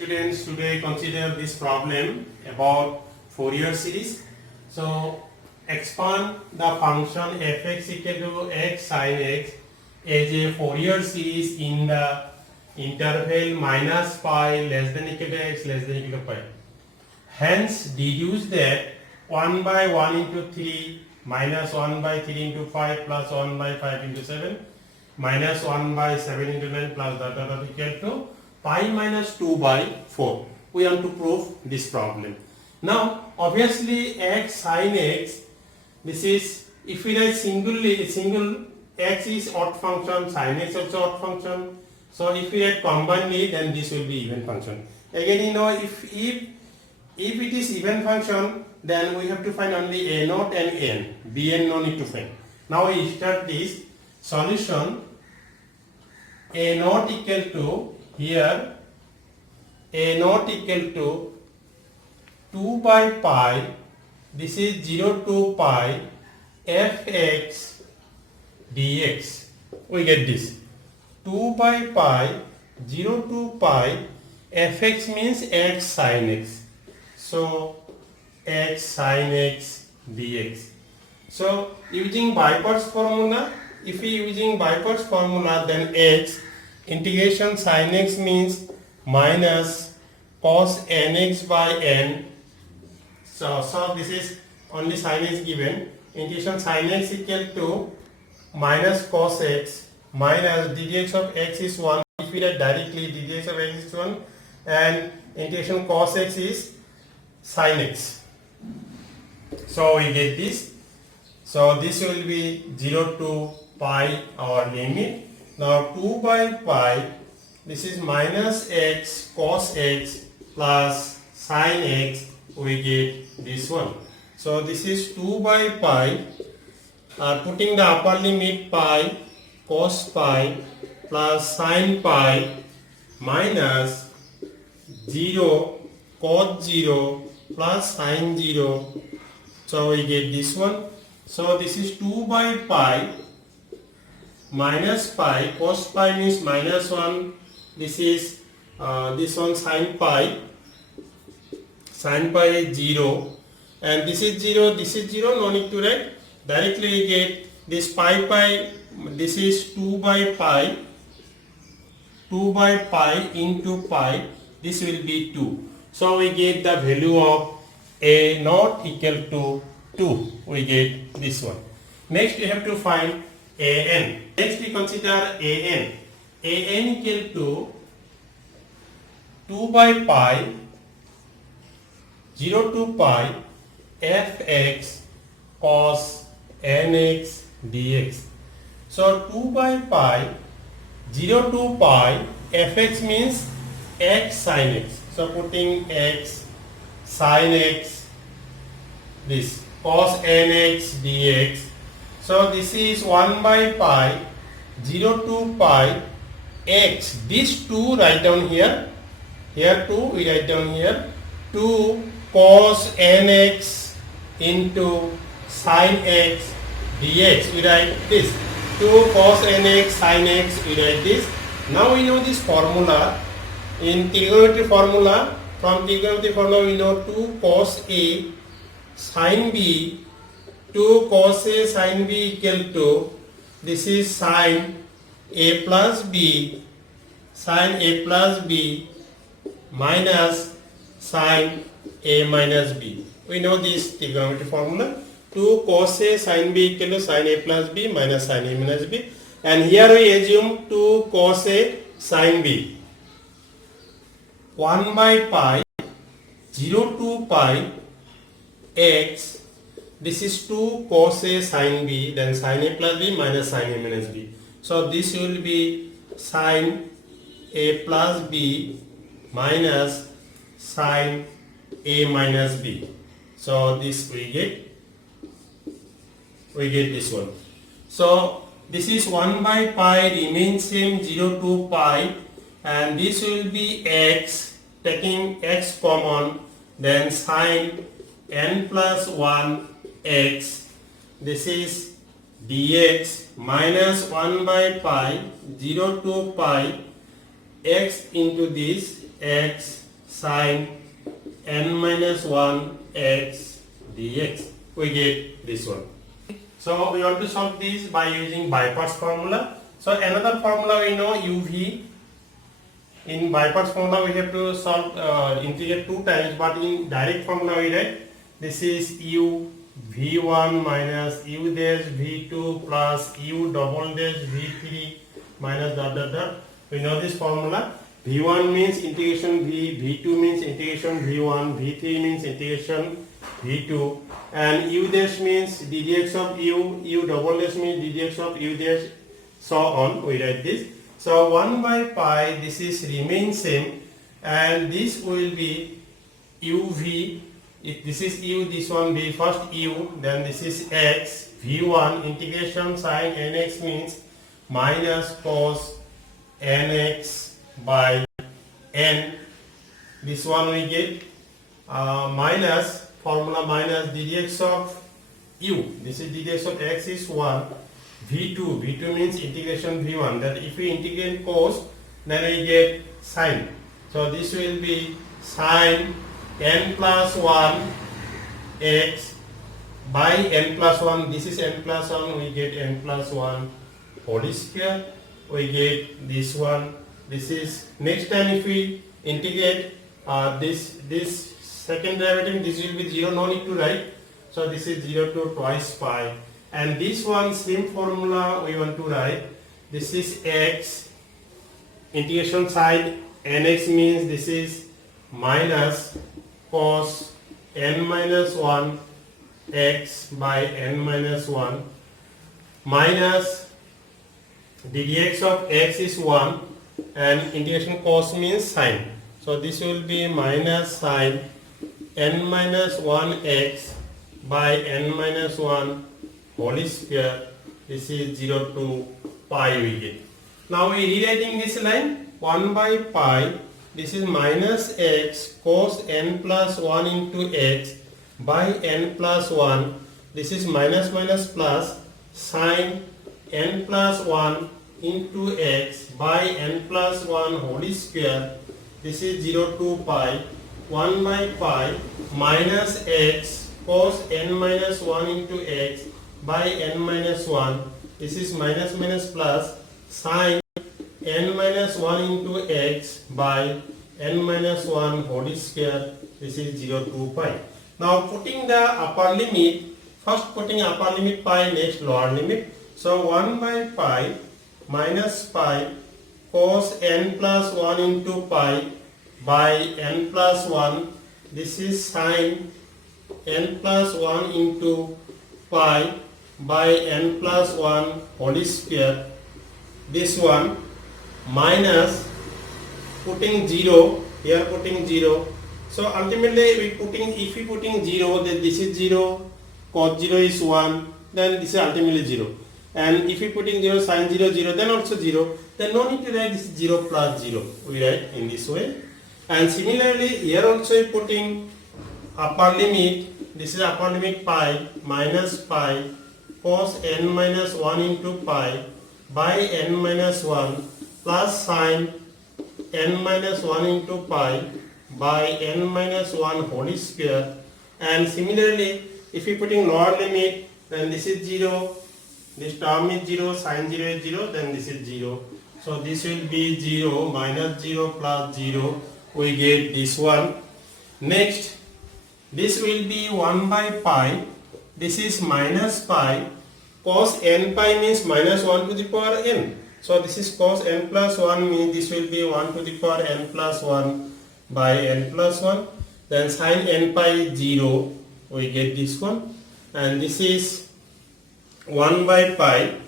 students, today consider this problem about Fourier series. So expand the function fx equal to x sin x as a Fourier series in the interval minus pi less than equal to x less than equal to pi. Hence deduce that 1 by 1 into 3 minus 1 by 3 into 5 plus 1 by 5 into 7 minus 1 by 7 into 9 plus that equal to pi minus 2 by 4. We want to prove this problem. Now obviously x sin x, this is, if we write single x is odd function, sin x also odd function. So if we write combinedly, then this will be even function. Again, you know, if it is even function, then we have to find only a naught and n. bn no need to find. Now we start this solution. A naught equal to, here a naught equal to 2 by pi, this is 0 to pi fx dx. We get this 2 by pi 0 to pi fx means x sin x. So x sin x dx. So using by parts formula, if we using by parts formula, then x integration sin x means minus cos nx by n. So this is only sin x given. Integration sin x equal to minus cos x minus ddx of x is 1. If we write directly, ddx of x is 1 and integration cos x is sin x. So we get this. So this will be 0 to pi our limit. Now 2 by pi, this is minus x cos x plus sin x, we get this one. So this is 2 by pi, putting the upper limit pi cos pi plus sin pi minus 0 cos 0 plus sin 0. So we get this one. So this is 2 by pi minus pi, cos pi means minus 1, this is this one sin pi is 0 and this is 0, no need to write, directly we get this pi, this is 2 by pi into pi, this will be 2. So we get the value of a naught equal to 2, we get this one. Next we have to find an. Next we consider an. An equal to 2 by pi 0 to pi fx cos nx dx. So 2 by pi 0 to pi fx means x sin x. So putting x sin x, this cos nx dx. So this is 1 by pi 0 to pi x. This 2 write down here. Here 2 we write down here. 2 cos nx into sin x dx. We write this. 2 cos nx sin x, we write this. Now we know this formula. In trigonometry formula, from trigonometry formula we know 2 cos a sin b, 2 cos a sin b equal to, this is sin a plus b minus sin a minus b. We know this trigonometry formula. 2 cos a sin b equal to sin a plus b minus sin a minus b. And here we assume 2 cos a sin b. 1 by pi 0 to pi x, this is 2 cos a sin b, then sin a plus b minus sin a minus b. So this will be sin a plus b minus sin a minus b. So this we get this one. So this is 1 by pi remains same 0 to pi and this will be x, taking x common, then sin n plus 1 x, this is dx minus 1 by pi 0 to pi x into this x sine n minus 1 x dx. We get this one. So we want to solve this by using by parts formula. So another formula we know, uv. In by parts formula we have to solve integrate two times, but in direct formula we write this is u v1 minus u dash v2 plus u double dash v3 minus dot dot dot. We know this formula. v1 means integration v, v2 means integration v1, v3 means integration v2, and u dash means ddx of u, u double dash means ddx of u dash, so on. We write this. So 1 by pi, this is remain same, and this will be uv. If this is u, this one be first u, then this is x, v1 integration sine nx means minus cos nx by n. This one we get minus formula minus ddx of u. This is ddx of x is 1. v2 means integration v1, that if we integrate cos, then we get sine. So this will be sine n plus 1 x by n plus 1. This is n plus 1, we get n plus 1 whole square. We get this one. This is next time if we integrate this second derivative, this will be 0, no need to write. So this is 0 to twice pi. And this one same formula we want to write. This is x, integration side nx means this is minus cos n minus 1 x by n minus 1 minus ddx of x is 1, and integration cos means sine. So this will be minus sine n minus 1 x by n minus 1 whole square. This is 0 to pi we get. Now we rewriting this line 1 by pi. This is minus x cos n plus 1 into x by n plus 1. This is minus minus plus sine n plus 1 into x by n plus 1 whole square. This is 0 to pi. 1 by pi minus x cos n minus 1 into x by n minus 1. This is minus minus plus sine n minus 1 into x by n minus 1 whole square. This is 0 to pi. Now putting the upper limit, first putting upper limit pi, next lower limit. So 1 by pi minus pi cos n plus 1 into pi by n plus 1. This is sine n plus 1 into pi by n plus 1 whole square. This one minus putting 0, here putting 0. So ultimately we putting, if we putting 0, then this is 0, cos 0 is 1, then this is ultimately 0. And if we putting 0, sin 0, 0, then also 0, then no need to write this 0 plus 0. We write in this way. And similarly here also we putting upper limit. This is upper limit pi minus pi cos n minus 1 into pi by n minus 1 plus sine n minus 1 into pi by n minus 1 whole square. And similarly if we putting lower limit, then this is 0, this term is 0, sine 0 is 0, then this is 0. So this will be 0 minus 0 plus 0. We get this one. Next, this will be 1 by pi. This is minus pi. Cos n pi means minus 1 to the power n. So this is cos n plus 1 means this will be 1 to the power n plus 1 by n plus 1. Then sin n pi 0. We get this one. And this is 1 by pi.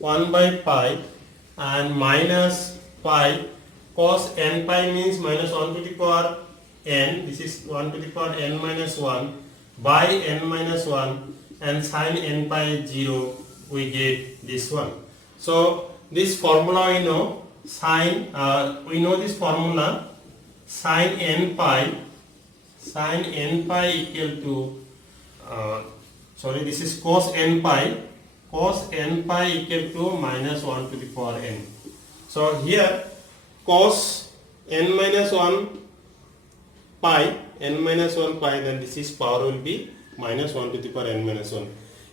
1 by pi and minus pi. Cos n pi means minus 1 to the power n. This is 1 to the power n minus 1 by n minus 1, and sin n pi 0. We get this one. So this formula we know, we know this formula, sin n pi equal to this is cos n pi equal to minus 1 to the power n. So here cos n minus 1 pi, n minus 1 pi, then this is power will be minus 1 to the power n minus 1.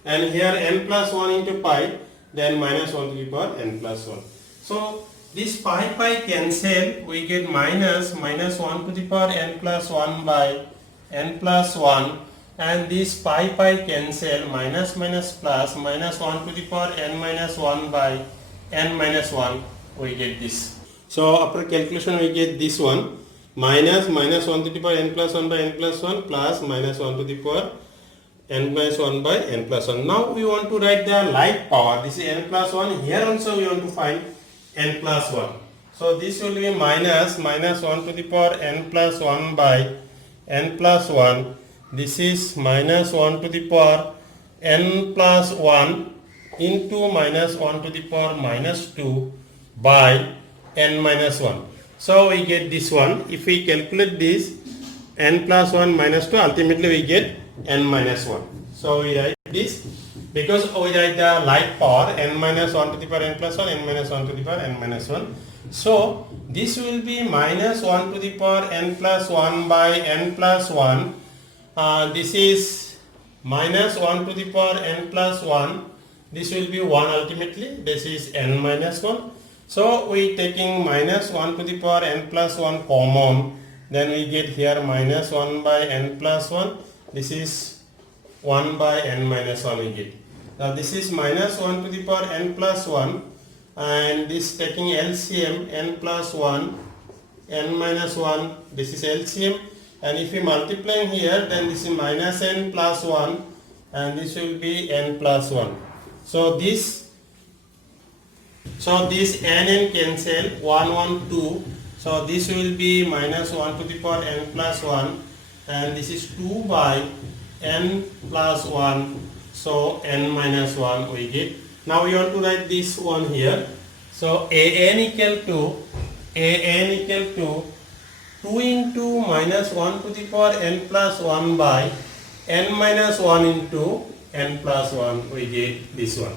And here n plus 1 into pi, then minus 1 to the power n plus 1. So this pi cancel, we get minus 1 to the power n plus 1 by n plus 1, and this pi cancel, minus plus, minus 1 to the power n minus 1 by n minus 1, we get this. So after calculation we get this one, minus 1 to the power n plus 1 by n plus 1 plus minus 1 to the power n minus 1 by n plus 1. Now we want to write the like power. This is n plus 1. Here also we want to find n plus 1. So this will be minus 1 to the power n plus 1 by n plus 1. This is minus 1 to the power n plus 1 into minus 1 to the power minus 2 by n minus 1. So we get this one. If we calculate this, n plus 1 minus 2, ultimately we get n minus 1. So we write this, because we write the like power, n minus 1 to the power n plus 1, n minus 1 to the power n minus 1. So this will be minus 1 to the power n plus 1 by n plus 1. This is minus 1 to the power n plus 1. This will be 1 ultimately. This is n minus 1. So we taking minus 1 to the power n plus 1 common. Then we get here minus 1 by n plus 1. This is 1 by n minus 1 we get. Now this is minus 1 to the power n plus 1, and this taking LCM, n plus 1, n minus 1, this is LCM, and if we multiply here, then this is minus n plus 1, and this will be n plus 1. So this n cancel, 1 1 2. So this will be minus 1 to the power n plus 1, and this is 2 by n plus 1. So n minus 1 we get. Now we want to write this one here. So an equal to 2 into minus 1 to the power n plus 1 by n minus 1 into n plus 1, we get this one.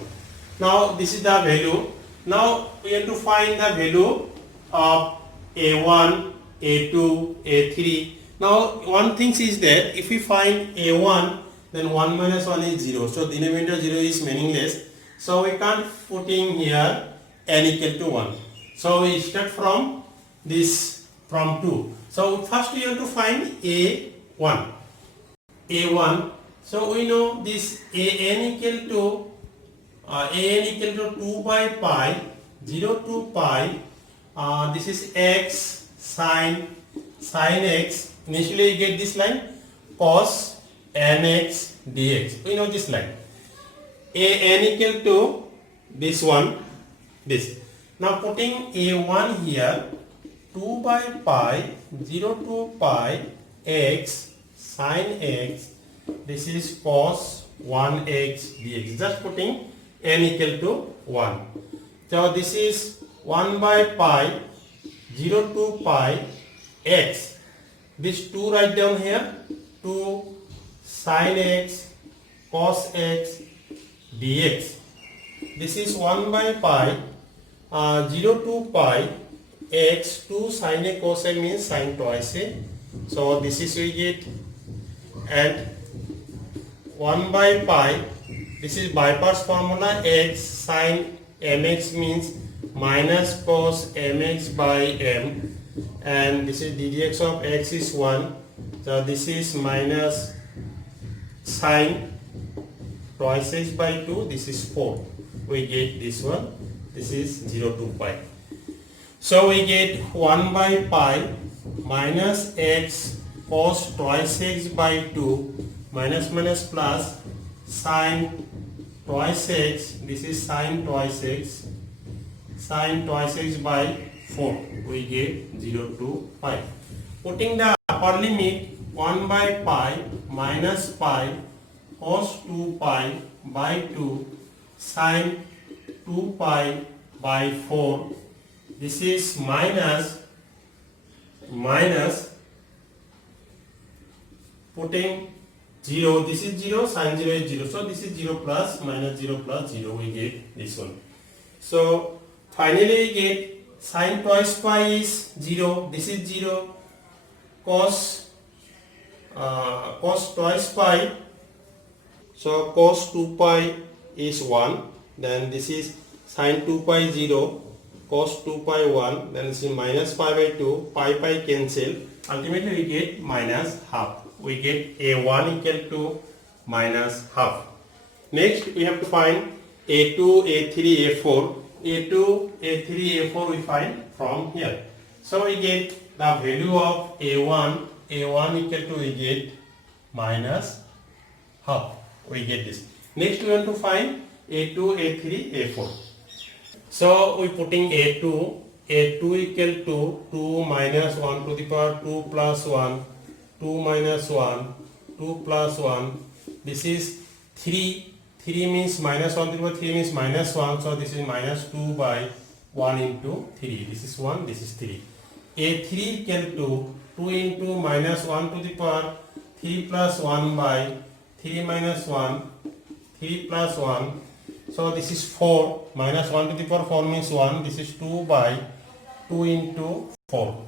Now this is the value. Now we have to find the value of a1, a2, a3. Now one thing is that if we find a1, then 1 minus 1 is 0. So denominator 0 is meaningless. So we can't put in here n equal to 1. So we start from this, from 2. So first we have to find a1. So we know this an equal to 2 by pi, 0 to pi. This is x sin x. Initially you get this line, cos nx dx. We know this line. An equal to this one, this. Now putting a1 here, 2 by pi, 0 to pi, x sin x. This is cos 1x dx. Just putting n equal to 1. So this is 1 by pi, 0 to pi, x. This 2 write down here, 2 sin x cos x dx. This is 1 by pi, 0 to pi, x. 2 sin a cos a means sin twice a. So this is we get, and 1 by pi, this is by parts formula, x sin mx means minus cos mx by m, and this is ddx of x is 1. So this is minus sin twice h by 2, this is 4. We get this one. This is 0 to pi. So we get 1 by pi minus x cos twice x by 2 minus plus sin twice x. This is sin twice x by 4. We get 0 to pi. Putting the upper limit, 1 by pi minus pi cos 2 pi by 2 sin 2 pi by 4. This is minus putting 0. This is 0, sin 0 is 0. So this is 0 plus minus 0 plus 0. We get this one. So finally we get sin twice pi is 0. This is 0. Cos cos twice pi. So cos 2 pi is 1. Then this is sin 2 pi 0. Cos 2 pi 1. Then this is minus pi by 2. Pi cancel. Ultimately we get minus half. We get a1 equal to minus half. Next we have to find a2, a3, a4. a2, a3, a4 we find from here. So we get the value of a1 equal to we get minus half. We get this. Next we want to find a2, a3, a4. So we putting a2 equal to 2 minus 1 to the power 2 plus 1, 2 minus 1, 2 plus 1. This is 3. 3 means minus 1 to the power 3 means minus 1. So this is minus 2 by 1 into 3. This is 1, this is 3. A3 equal to 2 into minus 1 to the power 3 plus 1 by 3 minus 1, 3 plus 1. So this is 4. Minus 1 to the power 4 means 1. This is 2 by 2 into 4.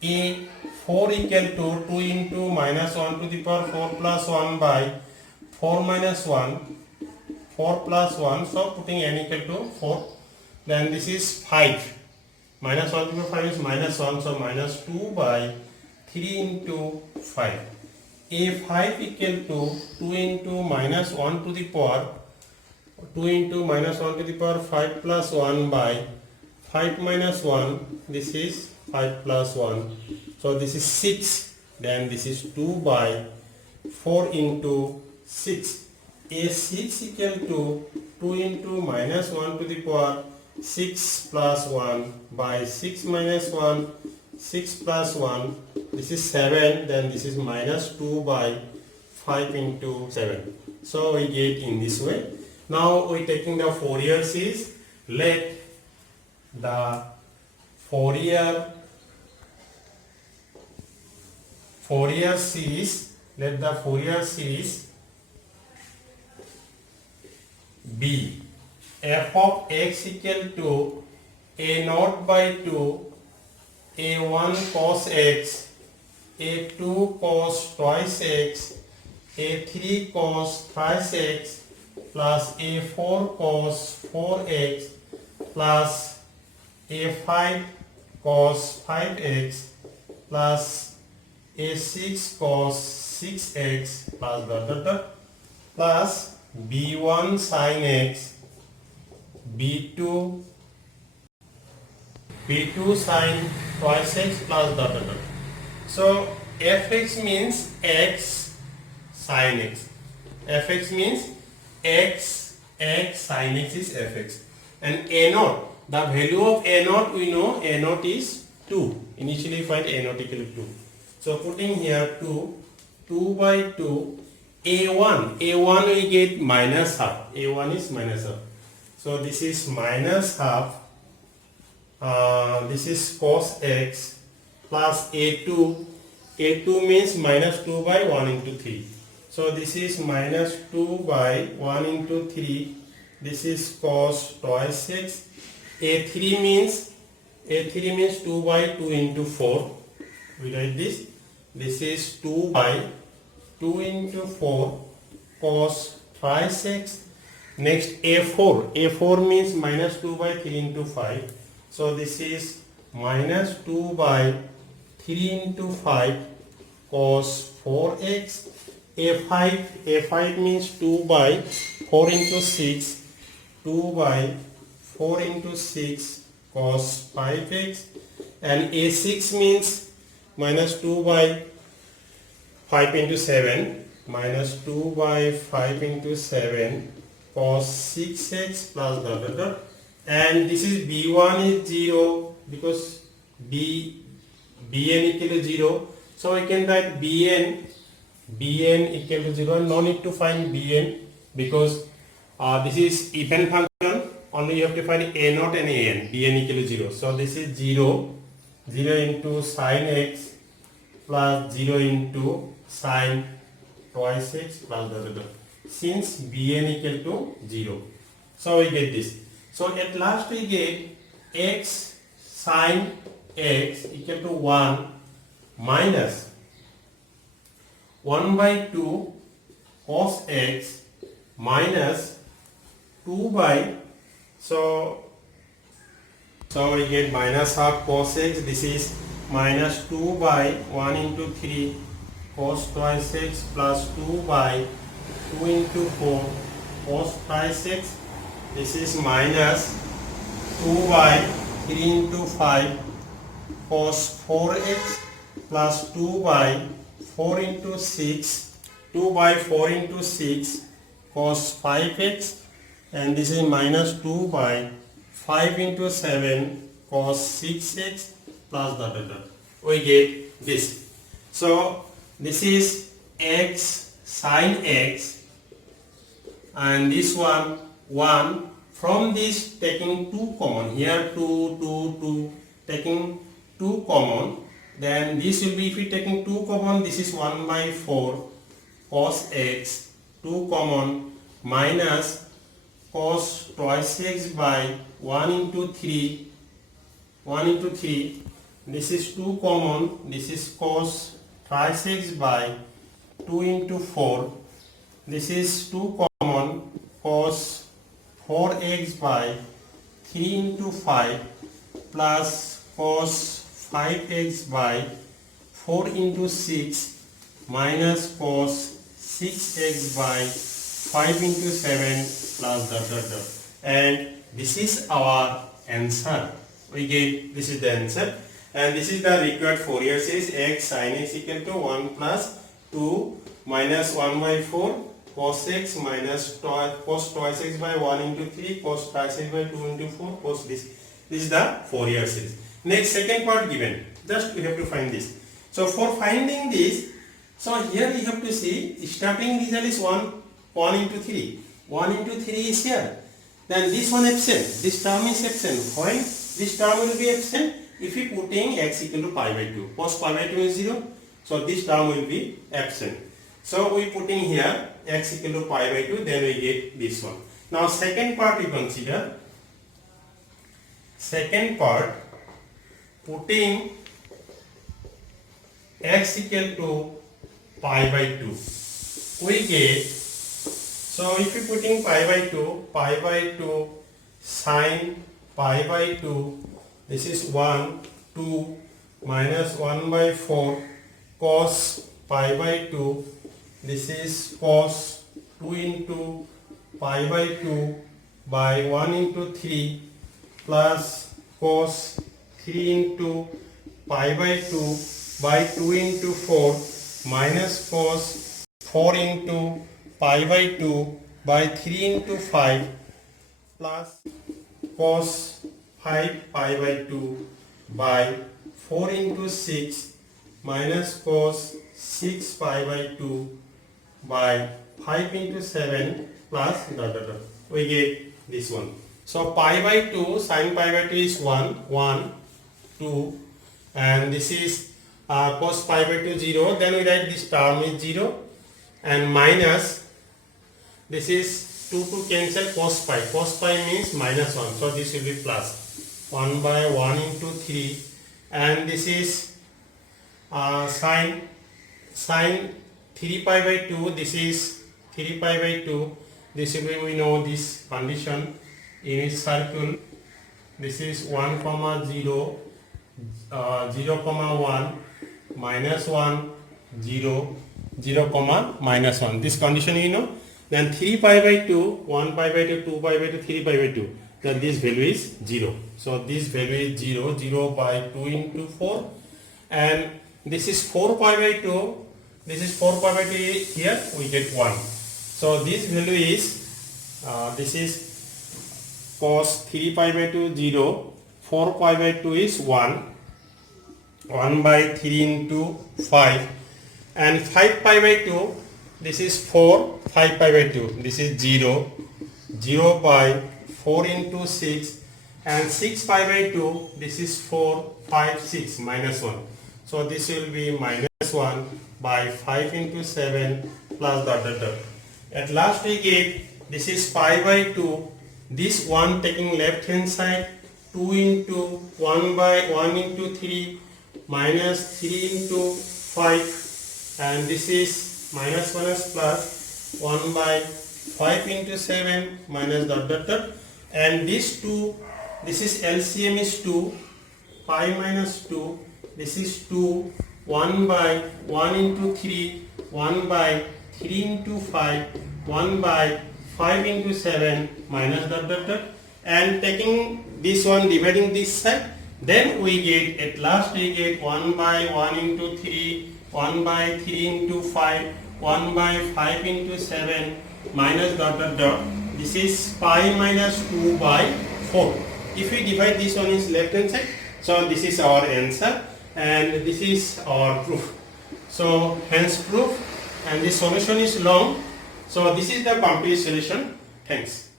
A4 equal to 2 into minus 1 to the power 4 plus 1 by 4 minus 1. 4 plus 1, so putting n equal to 4. Then this is 5. Minus 1 to the power 5 is minus 1, so minus 2 by 3 into 5. A5 equal to 2 into minus 1 to the power 2 into minus 1 to the power 5 plus 1 by 5 minus 1. This is 5 plus 1. So this is 6. Then this is 2 by 4 into 6. A6 equal to 2 into minus 1 to the power 6 plus 1 by 6 minus 1, 6 plus 1. This is 7. Then this is minus 2 by 5 into 7. So we get in this way. Now we taking the Fourier series. Let the Fourier series be f of x equal to a naught by 2 a1 cos x a2 cos twice x a3 cos thrice x plus a4 cos 4x plus a5 cos 5x plus a6 cos 6x plus plus b1 sin x b2 sin twice x plus So fx means x sin x. Fx means x sin x is fx. And a0, the value of a0 we know a0 is 2. Initially find a0 equal to 2. So putting here 2 by 2 a1 we get minus half. A1 is minus half. So this is minus half. This is cos x plus a2. A2 means minus 2 by 1 into 3. So this is minus 2 by 1 into 3. This is cos twice x. A3 means 2 by 2 into 4. We write this. This is 2 by 2 into 4 cos thrice x. Next A4 means minus 2 by 3 into 5. So this is minus 2 by 3 into 5 cos 4x. A5 means 2 by 4 into 6. 2 by 4 into 6 cos 5x. And A6 means minus 2 by 5 into 7. Minus 2 by 5 into 7 cos 6x plus and this is b1 is 0 because bn equal to 0. So I can write bn equal to 0 and no need to find bn because this is even function. Only you have to find a0 and an. Bn equal to 0. So this is 0 into sin x plus 0 into sin twice x plus since bn equal to 0. So we get this. So at last we get x sin x equal to 1 minus 1 by 2 cos x minus 2 by, so we get minus half cos x. This is minus 2 by 1 into 3 cos twice x plus 2 by 2 into 4 cos twice x. This is minus 2 by 3 into 5 cos 4x plus 2 by 4 into 6, 2 by 4 into 6 cos 5x, and this is minus 2 by 5 into 7 cos 6x plus dot dot dot. We get this. So this is x sin x, and this one 1. From this taking 2 common, here 2 taking 2 common, then this will be, if we taking 2 common, this is 1 by 4 cos x, 2 common, minus cos twice x by 1 into 3, 1 into 3, this is 2 common, this is cos twice x by 2 into 4, this is 2 common, cos 4x by 3 into 5 plus cos 5x by 4 into 6 minus cos 6x by 5 into 7 plus dot dot dot. And this is our answer. We get, this is the answer, and this is the required Fourier series. X sin x equal to 1 plus 2 minus 1 by 4 cos x minus cos twice x by 1 into 3 cos twice x by 2 into 4 cos this. This is the Fourier series. Next, second part given. Just we have to find this. So for finding this, so here we have to see starting result is 1 into 3. 1 into 3 is here. Then this one absent. This term is absent. When this term will be absent? If we putting x equal to pi by 2. Cos pi by 2 is 0. So this term will be absent. So we putting here x equal to pi by 2, then we get this one. Now second part we consider. Second part, putting x equal to pi by 2. We get, so if we putting pi by 2 sine pi by 2, this is 1, 2 minus 1 by 4 cos pi by 2, this is cos 2 into pi by 2 by 1 into 3 plus cos 3 into pi by 2 by 2 into 4 minus cos 4 into pi by 2 by 3 into 5 plus cos 5 pi by 2 by 4 into 6 minus cos 6 pi by 2 by 5 into 7 plus dot dot dot. We get this one. So pi by 2, sin pi by 2 is 1, 2, and this is cos pi by 2 0. Then we write this term is 0, and minus, this is 2 to cancel cos pi. Cos pi means minus 1. So this will be plus 1 by 1 into 3, and this is sin 3 pi by 2, this is 3 pi by 2, this will be, we know this condition, unit circle, this is 1 comma 0, 0 comma 1, minus 1, 0, 0 comma minus 1, this condition you know. Then 3 pi by 2, 1 pi by 2, 2 pi by 2, 3 pi by 2, then this value is 0. So this value is 0, 0 by 2 into 4, and this is 4 pi by 2, this is 4 pi by 2, here we get 1. So this value is, this is cos 3 pi by 2, 0, 4 pi by 2 is 1, 1 by 3 into 5, and 5 pi by 2, this is 4, 5 pi by 2, this is 0, 0 by 4 into 6, and 6 pi by 2, this is 4, 5, 6, minus 1. So this will be minus 1 by 5 into 7 plus dot dot dot. At last we get, this is pi by 2, this 1 taking left hand side, 2 into 1 by 1 into 3 minus 3 into 5, and this is minus plus 1 by 5 into 7 minus dot dot dot, and this 2, this is LCM is 2, 5 minus 2, this is 2, 1 by 1 into 3, 1 by 3 into 5, 1 by 5 into 7 minus dot dot dot, and taking this one dividing this side, then we get, at last we get 1 by 1 into 3, 1 by 3 into 5, 1 by 5 into 7 minus dot dot dot. This is pi minus 2 by 4. If we divide this one is left hand side, so this is our answer and this is our proof. So hence proof, and this solution is long. So this is the complete solution. Thanks.